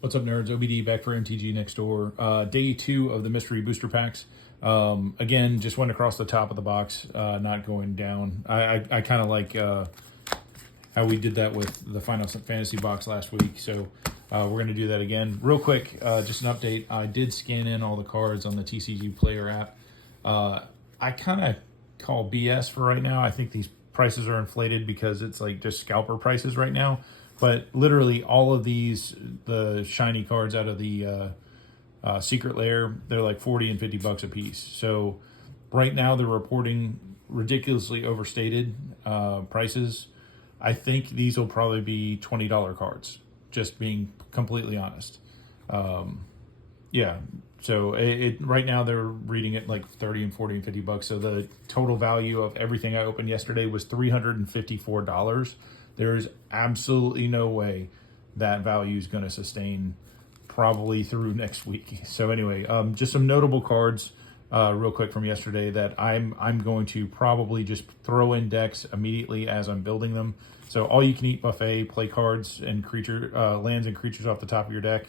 What's up, nerds? OBD back for MTG Next Door. Day 2 of the mystery booster packs. Again, just went across the top of the box, not going down. I kind of like how we did that with the Final Fantasy box last week, so we're going to do that again. Real quick, just an update. I did scan in all the cards on the TCG Player app. I kind of call BS for right now. I think these prices are inflated because it's like just scalper prices right now. But literally all of these, the shiny cards out of the secret lair, they're like 40 and 50 bucks a piece. So right now they're reporting ridiculously overstated prices. I think these will probably be $20 cards, just being completely honest. Yeah, so right now they're reading it like 30 and 40 and 50 bucks. So the total value of everything I opened yesterday was $354. There is absolutely no way that value is going to sustain probably through next week. So anyway, just some notable cards real quick from yesterday that I'm going to probably just throw in decks immediately as I'm building them. So all you can eat buffet, play cards and creature lands and creatures off the top of your deck.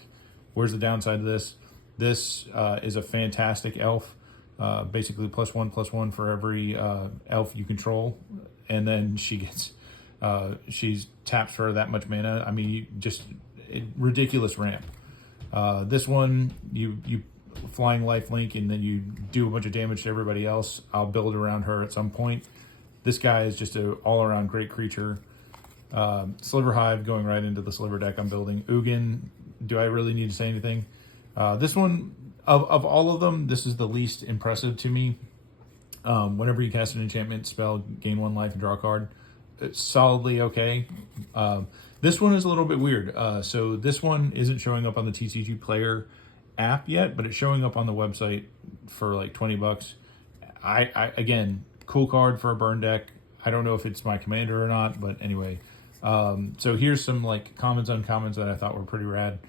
Where's the downside of this? This is a fantastic elf. Basically +1/+1 for every elf you control, and then she gets she's taps for that much mana. I mean, ridiculous ramp. This one, you flying lifelink and then you do a bunch of damage to everybody else. I'll build around her at some point. This guy is just an all-around great creature. Sliver Hive going right into the Sliver deck I'm building. Ugin, do I really need to say anything? This one, of all of them, this is the least impressive to me. Whenever you cast an enchantment spell, gain 1 life and draw a card. It's solidly okay. This one is a little bit weird. So this one isn't showing up on the TCG Player app yet, but it's showing up on the website for like 20 bucks. Again, cool card for a burn deck. I don't know if it's my commander or not, but anyway. So here's some like commons, uncommons that I thought were pretty rad.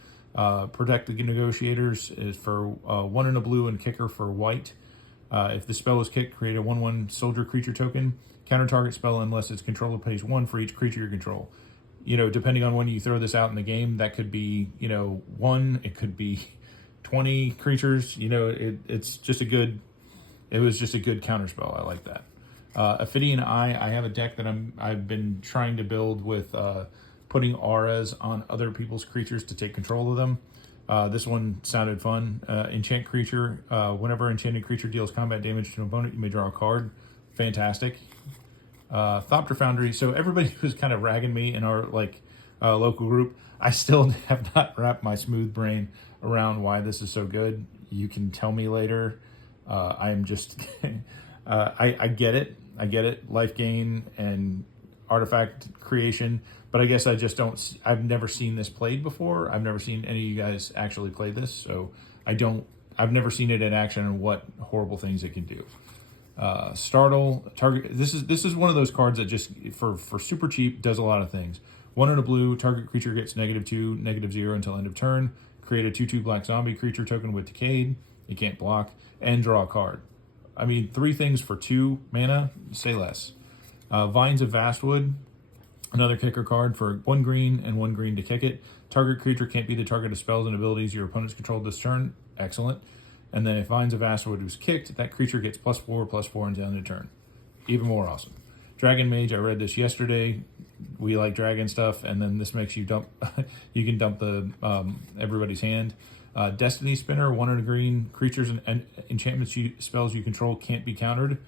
Protect the Negotiators is for 1 and a blue and kicker for white. If the spell is kicked, create a 1/1 soldier creature token. Counter target spell unless its controller pays 1 for each creature you control. You know, depending on when you throw this out in the game, that could be, 1, it could be 20 creatures. It's just it was just a good counter spell. I like that. Ophidian Eye, I have a deck that I've been trying to build with putting auras on other people's creatures to take control of them. This one sounded fun. Enchant creature. Whenever enchanted creature deals combat damage to an opponent, you may draw a card. Fantastic. Thopter Foundry. So everybody was kind of ragging me in our local group. I still have not wrapped my smooth brain around why this is so good. You can tell me later. I am just I get it. I get it. Life gain and artifact creation, but I guess I just don't. I've never seen this played before. I've never seen any of you guys actually play this, so I've never seen it in action and what horrible things it can do. Startle target. This is one of those cards that just for super cheap does a lot of things. 1 and a blue, target creature gets -2, -0 until end of turn. Create a 2/2 black zombie creature token with Decayed. It can't block and draw a card. I mean, 3 things for 2 mana. Say less. Vines of Vastwood, another kicker card for 1 green and 1 green to kick it. Target creature can't be the target of spells and abilities your opponents control this turn. Excellent. And then if Vines of Vastwood was kicked, that creature gets +4/+4 until end of turn. Even more awesome. Dragon Mage, I read this yesterday. We like dragon stuff, and then this makes you dump. You can dump the everybody's hand. Destiny Spinner, 1 and a green. Creatures and enchantments spells you control can't be countered.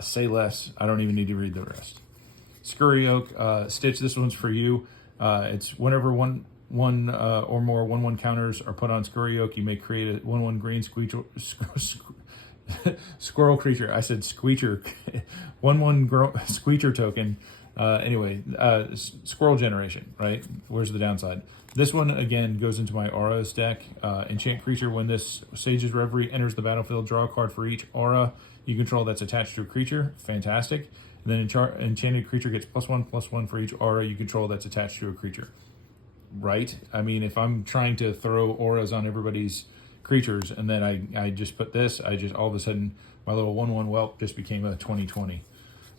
Say less. I don't even need to read the rest. Scurry Oak, Stitch, this one's for you. It's whenever one or more 1/1 counters are put on Scurry Oak, you may create a 1/1 green squirrel creature. I said squeecher. 1/1 squeecher token. Anyway, squirrel generation, right? Where's the downside? This one, again, goes into my auras deck. Enchant creature, when this Sage's Reverie enters the battlefield, draw a card for each aura you control that's attached to a creature. Fantastic. And then enchanted creature gets +1/+1 for each aura you control that's attached to a creature. Right? I mean, if I'm trying to throw auras on everybody's creatures and then I just put this, all of a sudden my little 1/1 whelp just became a 20/20.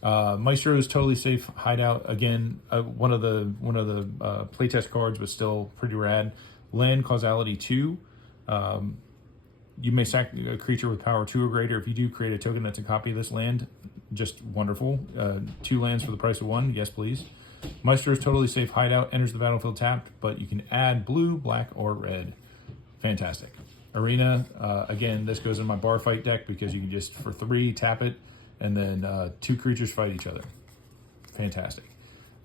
Maestro is totally safe hideout. Again, one of the playtest cards, but still pretty rad. Land causality 2. You may sack a creature with power 2 or greater. If you do, create a token that's a copy of this land. Just wonderful. 2 lands for the price of 1. Yes, please. Maestro's totally safe hideout. Enters the battlefield tapped, but you can add blue, black, or red. Fantastic. Arena, again, this goes in my bar fight deck because you can just, for 3, tap it, and then 2 creatures fight each other. Fantastic.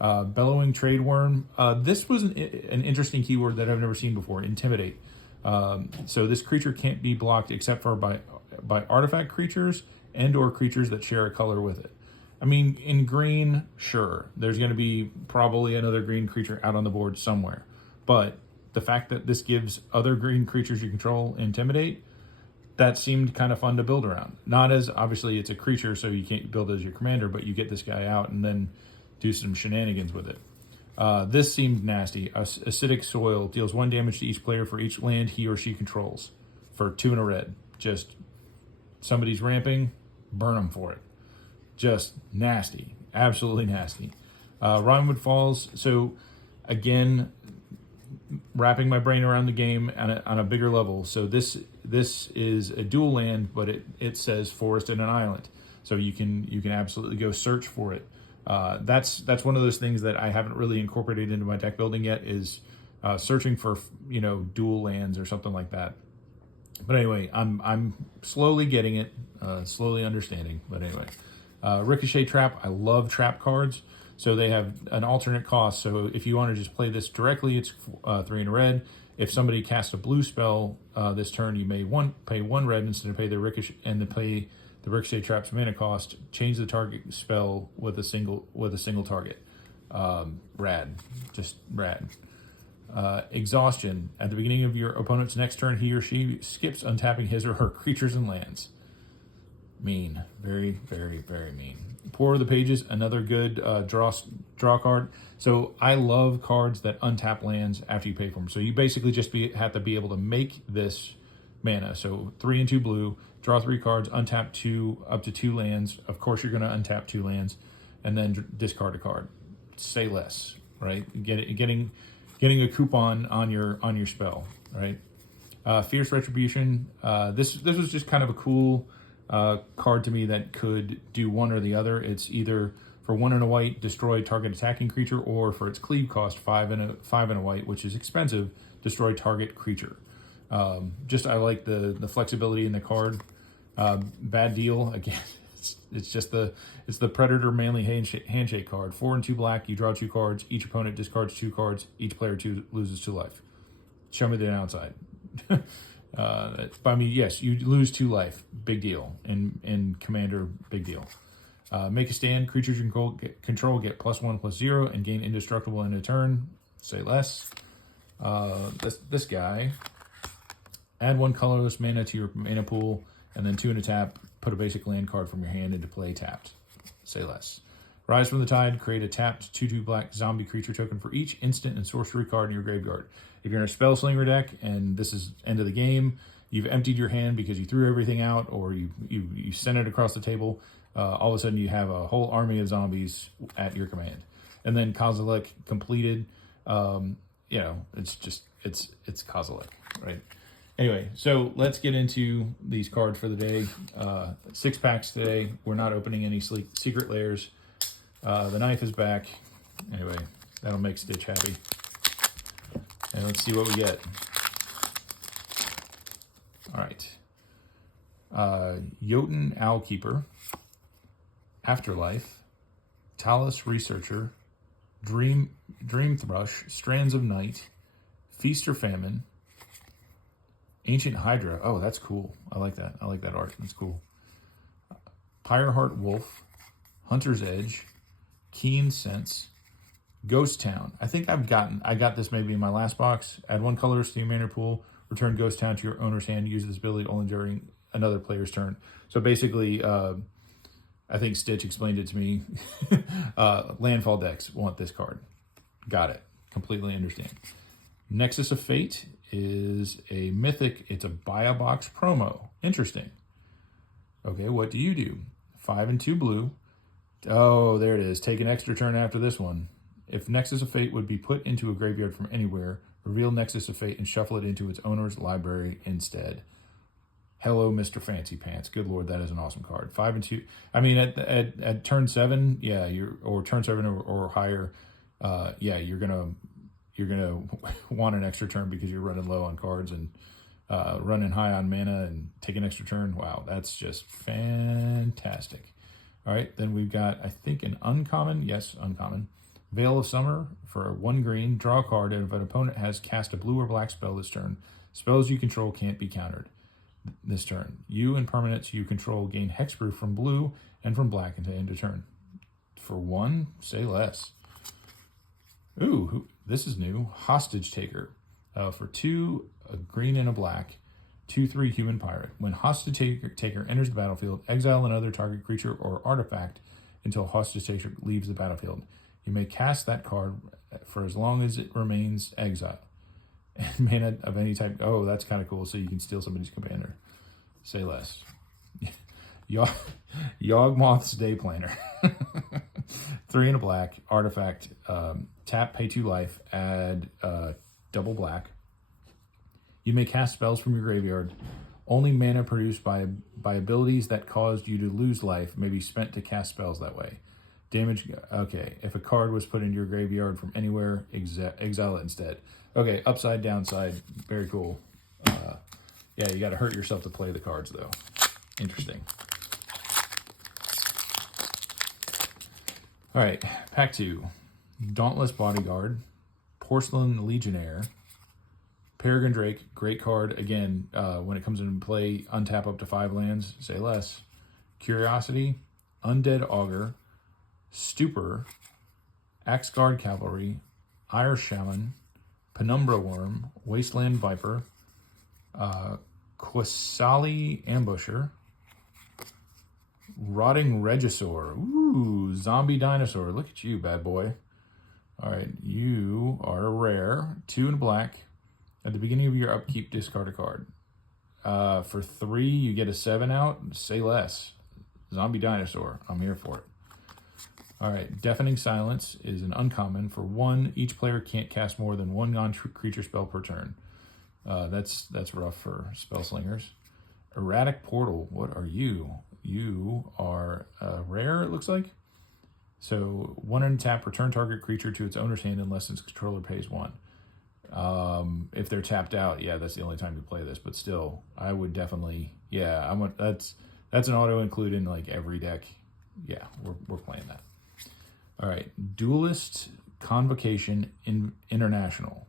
Bellowing Trade Worm. This was an interesting keyword that I've never seen before. Intimidate. So this creature can't be blocked except for by artifact creatures and or creatures that share a color with it. I mean, in green, sure, there's going to be probably another green creature out on the board somewhere. But the fact that this gives other green creatures you control Intimidate, that seemed kind of fun to build around. Not as, obviously, it's a creature, so you can't build it as your commander, but you get this guy out and then do some shenanigans with it. This seemed nasty. Acidic Soil deals 1 damage to each player for each land he or she controls for 2 and a red. Just somebody's ramping, burn them for it. Just nasty. Absolutely nasty. Rhinewood Falls. So, again, wrapping my brain around the game on a bigger level. So this is a dual land, but it says forest and an island. So you can absolutely go search for it. That's one of those things that I haven't really incorporated into my deck building yet, is searching for dual lands or something like that. But anyway, I'm slowly getting it, slowly understanding. But anyway, Ricochet Trap. I love trap cards. So they have an alternate cost. So if you want to just play this directly, it's 3 and a red. If somebody casts a blue spell this turn, you may pay 1 red instead of pay the Ricochet the Ricochet Trap's mana cost. Change the target spell with a single target. Rad, just rad. Exhaustion. At the beginning of your opponent's next turn, he or she skips untapping his or her creatures and lands. Mean. Very, very, very mean. Pour the Pages, another good draw card. So I love cards that untap lands after you pay for them. So you basically just have to be able to make this mana. So 3 and 2 blue, draw 3 cards, untap 2 up to 2 lands. Of course, you're going to untap 2 lands, and then discard a card. Say less, right? Getting a coupon on your spell, right? Fierce Retribution. This was just kind of a cool card to me that could do one or the other. It's either for 1 and a white, destroy target attacking creature, or for its cleave cost, 5 and a white, which is expensive, destroy target creature. I like the flexibility in the card. Bad Deal, again, it's the Predator Manly Handshake card. 4 and 2 black, you draw 2 cards, each opponent discards 2 cards, each player loses 2 life. Show me the downside. I mean, yes, you lose 2 life, big deal. In Commander, big deal. Make a stand, creatures you control get +1/+0 and gain indestructible in a turn. Say less. This guy. Add 1 colorless mana to your mana pool, and then 2 in a tap. Put a basic land card from your hand into play tapped. Say less. Rise from the Tide. Create a tapped 2/2 black zombie creature token for each instant and sorcery card in your graveyard. If you're in a Spellslinger deck and this is end of the game, you've emptied your hand because you threw everything out, or you sent it across the table, all of a sudden you have a whole army of zombies at your command. And then Kozilek completed. It's Kozilek, right? Anyway, so let's get into these cards for the day. 6 packs today. We're not opening any secret layers. The knife is back. Anyway, that'll make Stitch happy. And let's see what we get. All right. Jotun Owlkeeper, Afterlife, Talus Researcher, Dream Thrush, Strands of Night, Feast or Famine, Ancient Hydra. Oh, that's cool. I like that. I like that art. That's cool. Pyreheart Wolf, Hunter's Edge, Keen Sense, Ghost Town. I think I got this maybe in my last box. Add 1 color to your mana pool. Return Ghost Town to your owner's hand. Use this ability only during another player's turn. So basically, I think Stitch explained it to me. Landfall decks want this card. Got it. Completely understand. Nexus of Fate is a mythic. It's a buy a box promo. Interesting. Okay, what do you do? 5 and 2 blue. Oh, there it is. Take an extra turn after this one. If Nexus of Fate would be put into a graveyard from anywhere, Reveal Nexus of Fate and shuffle it into its owner's library instead. Hello, Mr. Fancy Pants. Good Lord, that is an awesome card. 5 and 2. I mean, at turn 7, yeah, or turn 7 or higher, yeah, you're gonna want an extra turn because you're running low on cards and running high on mana and take an extra turn. Wow, that's just fantastic. All right, then we've got, I think, an uncommon. Yes, uncommon. Veil of Summer for 1 green. Draw a card, and if an opponent has cast a blue or black spell this turn, spells you control can't be countered this turn. You and permanents you control gain hexproof from blue and from black until end of turn. For 1, say less. Ooh, this is new. Hostage Taker. For 2, a green and a black. 2/3 human pirate. When Hostage Taker enters the battlefield, exile another target creature or artifact until Hostage Taker leaves the battlefield. You may cast that card for as long as it remains exiled. And mana of any type. Oh, that's kind of cool. So you can steal somebody's commander. Say less. Yawgmoth's Day Planner. 3 and a black. Artifact. Tap, pay 2 life. Add double black. You may cast spells from your graveyard. Only mana produced by abilities that caused you to lose life may be spent to cast spells that way. Damage. Okay. If a card was put into your graveyard from anywhere, exile it instead. Okay. Upside, downside. Very cool. Yeah, you got to hurt yourself to play the cards, though. Interesting. All right. Pack 2. Dauntless Bodyguard. Porcelain Legionnaire. Peregrine Drake, great card. Again, when it comes into play, untap up to 5 lands, say less. Curiosity, Undead Augur, Stupor, Axguard Cavalry, Ire Shaman, Penumbra Worm, Wasteland Viper, Quasali Ambusher, Rotting Regisaur. Ooh, Zombie Dinosaur. Look at you, bad boy. All right, you are a rare. 2 and black. At the beginning of your upkeep, discard a card. For 3, you get a 7 out. Say less. Zombie Dinosaur. I'm here for it. All right. Deafening Silence is an uncommon. For 1, each player can't cast more than 1 non-creature spell per turn. That's rough for spell slingers. Erratic Portal. What are you? You are rare, it looks like. So 1 and tap, return target creature to its owner's hand unless its controller pays 1. If they're tapped out, yeah, that's the only time you play this. But still, I would definitely, yeah, that's an auto include in like every deck. Yeah, we're playing that. All right, Duelist Convocation International.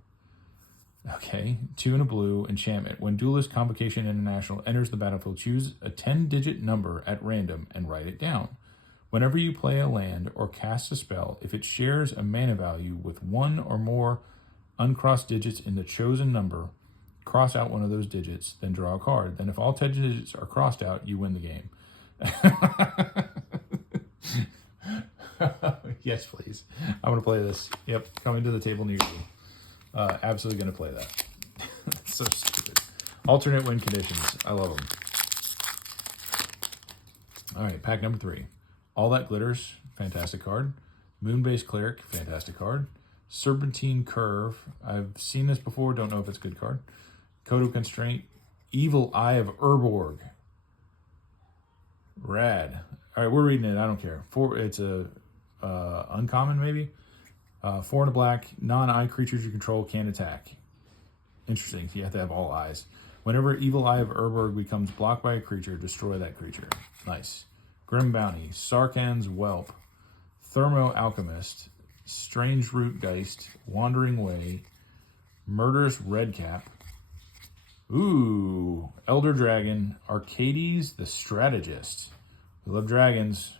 Okay, 2 and a blue enchantment. When Duelist Convocation International enters the battlefield, choose a 10-digit number at random and write it down. Whenever you play a land or cast a spell, if it shares a mana value with 1 or more uncrossed digits in the chosen number, cross out one of those digits, then draw a card. Then if all 10 digits are crossed out, you win the game. Yes, please. I'm going to play this. Yep, coming to the table near you. Absolutely going to play that. So stupid. Alternate win conditions. I love them. All right, pack number 3. All That Glitters. Fantastic card. Moonbase Cleric. Fantastic card. Serpentine Curve. I've seen this before. Don't know if it's a good card. Code of Constraint. Evil Eye of Urborg. Rad. All right, we're reading it. I don't care. It's a uncommon, maybe. 4 and a black. Non-eye creatures you control can't attack. Interesting. You have to have all eyes. Whenever Evil Eye of Urborg becomes blocked by a creature, destroy that creature. Nice. Grim Bounty. Sarkhan's Whelp. Thermo Alchemist. Strange Root Geist, Wandering Way, Murderous Redcap. Ooh, Elder Dragon, Arcades the Strategist. We love dragons.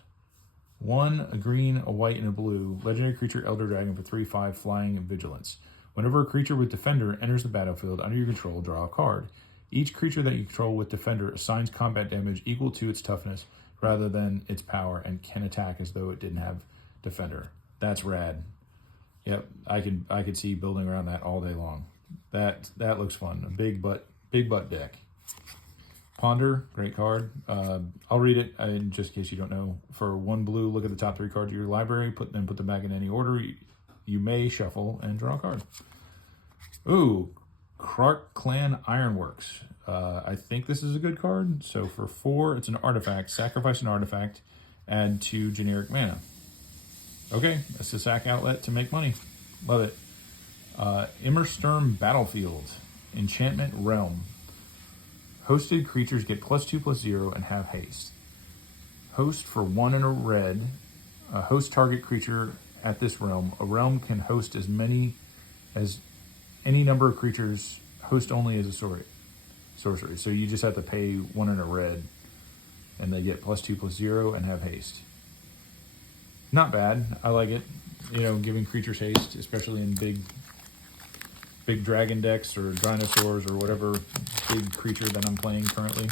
1, a green, a white, and a blue. Legendary creature, Elder Dragon for 3/5, flying and vigilance. Whenever a creature with Defender enters the battlefield under your control, draw a card. Each creature that you control with Defender assigns combat damage equal to its toughness rather than its power and can attack as though it didn't have Defender. That's rad. Yep, I could see building around that all day long. That looks fun. A big butt deck. Ponder, great card. I'll read it just in case you don't know. For 1 blue, look at the top 3 cards of your library. Put them back in any order. You may shuffle and draw a card. Ooh, Krark Clan Ironworks. I think this is a good card. So for 4, it's an artifact. Sacrifice an artifact. Add 2 generic mana. Okay, that's a sack outlet to make money. Love it. Immersturm Battlefield. Enchantment Realm. Hosted creatures get +2/+0 and have haste. Host for 1 and a red. Host target creature at this realm. A realm can host as many as any number of creatures. Host only as a sorcery. So you just have to pay 1 and a red, and they get +2/+0 and have haste. Not bad. I like it. You know, giving creatures haste, especially in big dragon decks or dinosaurs or whatever big creature that I'm playing currently.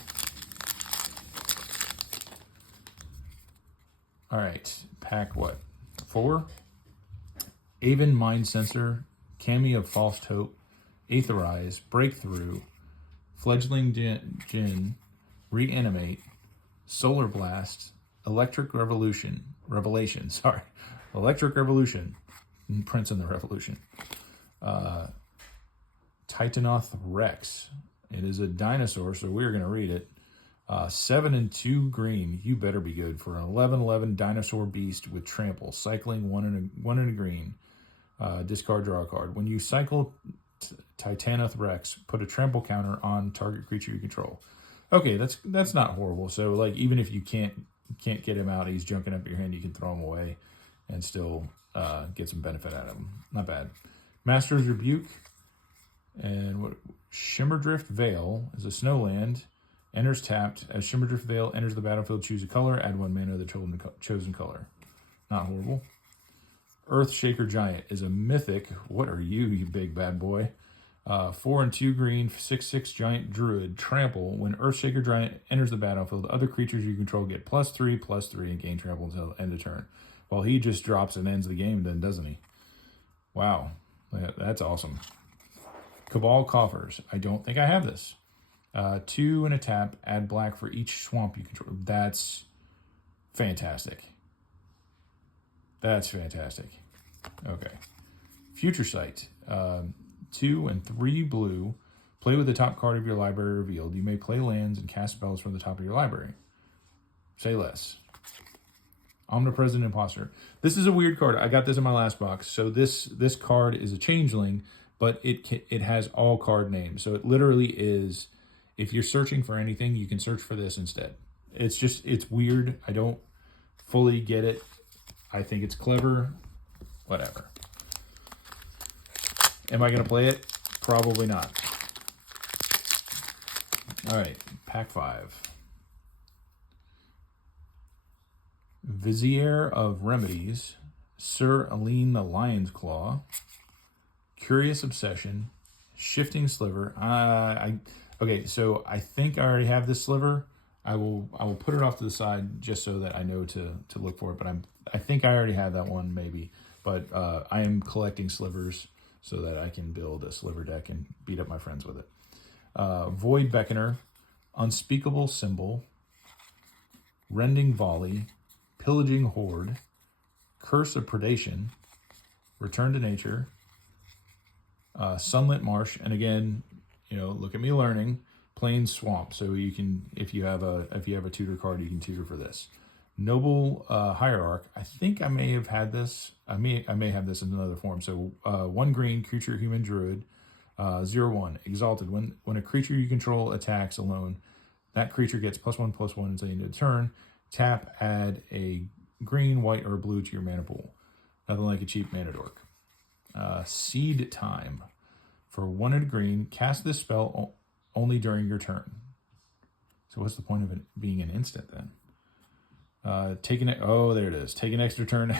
All right, pack what? 4? Aven Mind Sensor, Cami of False Hope, Aetherize, Breakthrough, Fledgling Djinn, Reanimate, Solar Blast, Electric Revelation, Electric Revolution, Prince in the Revolution, Titanoth Rex. It is a dinosaur, so we're going to read it. 7 and 2 green. You better be good for an 11/11 dinosaur beast with trample. Cycling 1 and a green. Discard, draw a card. When you cycle Titanoth Rex, put a trample counter on target creature you control. Okay, that's not horrible. So like even if you can't get him out, he's junking up your hand, you can throw him away and still get some benefit out of him. Not bad. Master's Rebuke and what? Shimmerdrift Vale is a snowland. Enters tapped. As Shimmerdrift Vale enters the battlefield, choose a color. Add 1 mana of the chosen color. Not horrible. Earthshaker Giant is a mythic. What are you, you big bad boy? 4 and 2 green, 6/6 giant druid. Trample. When Earthshaker Giant enters the battlefield, other creatures you control get +3/+3 and gain trample until end of turn. Well, he just drops and ends the game then, doesn't he? Wow. That's awesome. Cabal Coffers. I don't think I have this. 2 and a tap, add black for each swamp you control. That's fantastic. That's fantastic. Okay. Future Sight. 2 and 3 blue. Play with the top card of your library revealed. You may play lands and cast spells from the top of your library. Say less. Omnipresent Imposter. This is a weird card. I got this in my last box. So this card is a changeling, but it has all card names. So it literally is, if you're searching for anything, you can search for this instead. It's weird. I don't fully get it. I think it's clever. Whatever. Am I going to play it? Probably not. All right, pack 5. Vizier of Remedies, Sir Aline the Lion's Claw, Curious Obsession, Shifting Sliver. Okay, so I think I already have this sliver. I will put it off to the side just so that I know to look for it. But I think I already have that one maybe. But I am collecting slivers so that I can build a sliver deck and beat up my friends with it. Void Beckoner, Unspeakable Symbol, Rending Volley, Pillaging Horde, Curse of Predation, Return to Nature, Sunlit Marsh, and again, you know, look at me learning, Plain Swamp. So you can, if you have a tutor card, you can tutor for this. Noble Hierarch. I think I may have had this. I may have this in another form. So 1 green creature, human druid, 0/1 exalted. When a creature you control attacks alone, that creature gets +1/+1 until the end of the turn. Tap, add a green, white, or blue to your mana pool. Nothing like a cheap mana dork. Seed Time. For 1 and a green, cast this spell only during your turn. So what's the point of it being an instant then? Oh, there it is. Take an extra turn.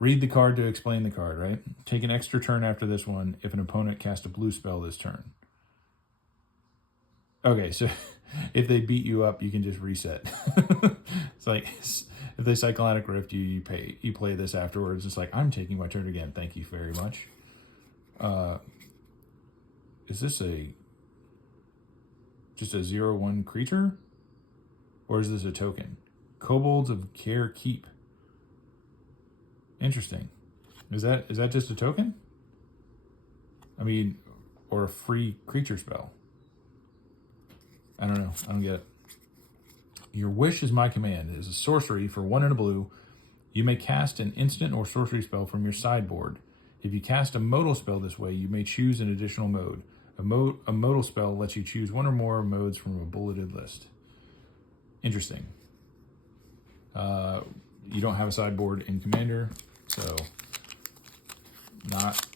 Read the card to explain the card, right? Take an extra turn after this one if an opponent casts a blue spell this turn. Okay, so if they beat you up, you can just reset. It's like if they Cyclonic Rift you play this afterwards. It's like, I'm taking my turn again. Thank you very much. Is this just a 0/1 creature? Or is this a token? Kobolds of Care Keep. Interesting. Is that just a token? I mean, or a free creature spell. I don't know. I don't get it. Your wish is my command. It is a sorcery for 1 and a blue. You may cast an instant or sorcery spell from your sideboard. If you cast a modal spell this way, you may choose an additional mode. A modal spell lets you choose 1 or more modes from a bulleted list. Interesting. You don't have a sideboard in Commander, so not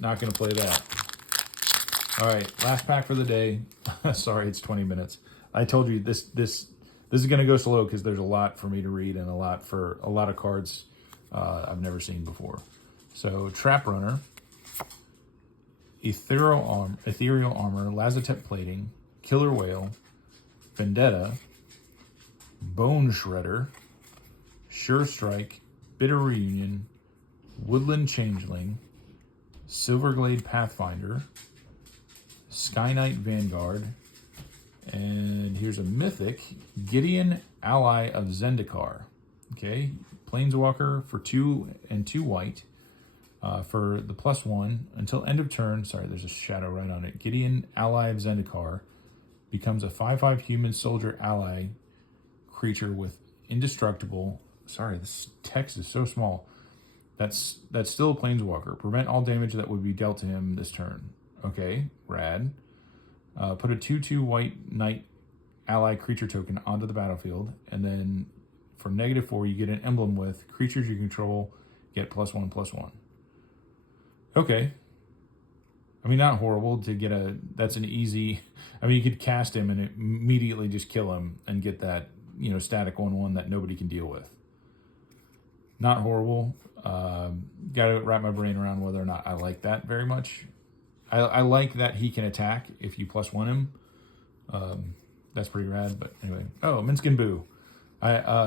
going to play that. All right, last pack for the day. Sorry, it's 20 minutes. I told you this is going to go slow because there's a lot for me to read and a lot of cards I've never seen before. So Trap Runner, Ethereal Armor, Lazotep Plating, Killer Whale, Vendetta, Bone Shredder, Sure Strike, Bitter Reunion, Woodland Changeling, Silverglade Pathfinder, Sky Knight Vanguard, and here's a mythic, Gideon, Ally of Zendikar. Okay, Planeswalker for 2 and 2 white. For the +1 until end of turn. Sorry, there's a shadow right on it. Gideon, Ally of Zendikar, becomes a 5/5 human soldier ally creature with indestructible. Sorry, this text is so small. That's still a Planeswalker. Prevent all damage that would be dealt to him this turn. Okay, rad. Put a 2/2 white knight ally creature token onto the battlefield, and then for -4, you get an emblem with creatures you control get +1/+1. Okay. I mean, not horrible to get that's an easy, I mean, you could cast him and immediately just kill him and get that, static 1/1 that nobody can deal with. Not horrible. Got to wrap my brain around whether or not I like that very much. I like that he can attack if you +1 him. That's pretty rad, but anyway. Oh, Minskin Boo.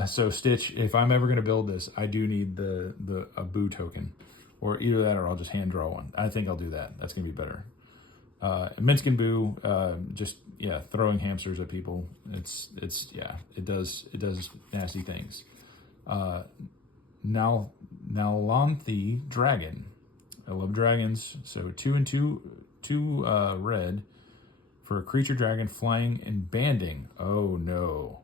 So Stitch, if I'm ever going to build this, I do need a Boo token. Or either that or I'll just hand draw one. I think I'll do that. That's going to be better. Minskin Boo, throwing hamsters at people. It does nasty things. Nalanthe Dragon. I love dragons. So 2 and 2 red for a creature dragon flying and banding. Oh no.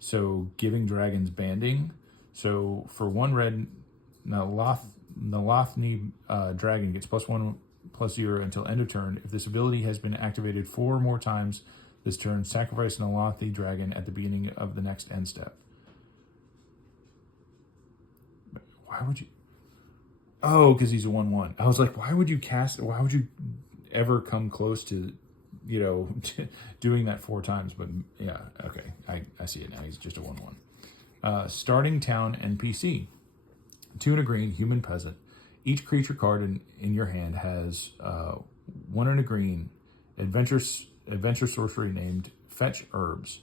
So giving dragons banding. So for 1 red, Nalathni Dragon gets +1/+0 until end of turn. If this ability has been activated 4 more times this turn, sacrifice Nalathni Dragon at the beginning of the next end step. Why would you? Oh, because he's a 1/1. I was like, why would you ever come close to, doing that 4 times? But yeah, okay, I see it now. He's just a 1/1. Starting town NPC. 2 and a green, human peasant. Each creature card in your hand has 1 and a green, adventure sorcery named Fetch Herbs.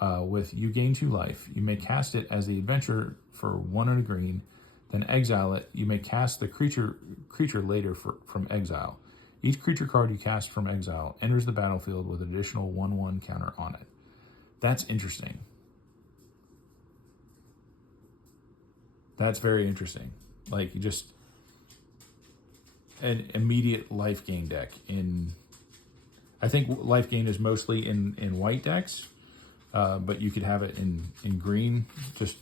With you gain 2 life. You may cast it as the adventure for 1 and a green, then exile it. You may cast the creature later from exile. Each creature card you cast from exile enters the battlefield with an additional 1/1 counter on it. That's interesting. That's very interesting. Like, just an immediate life gain deck. I think life gain is mostly in white decks, but you could have it in green, just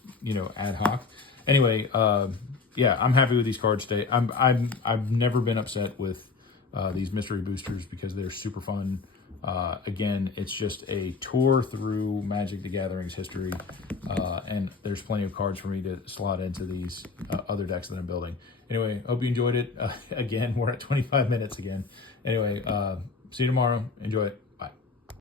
ad hoc. Anyway, I'm happy with these cards today. I've never been upset with these mystery boosters because they're super fun. Again, it's just a tour through Magic the Gathering's history, and there's plenty of cards for me to slot into these other decks that I'm building. Anyway, hope you enjoyed it. Again, we're at 25 minutes again. Anyway, see you tomorrow. Enjoy it.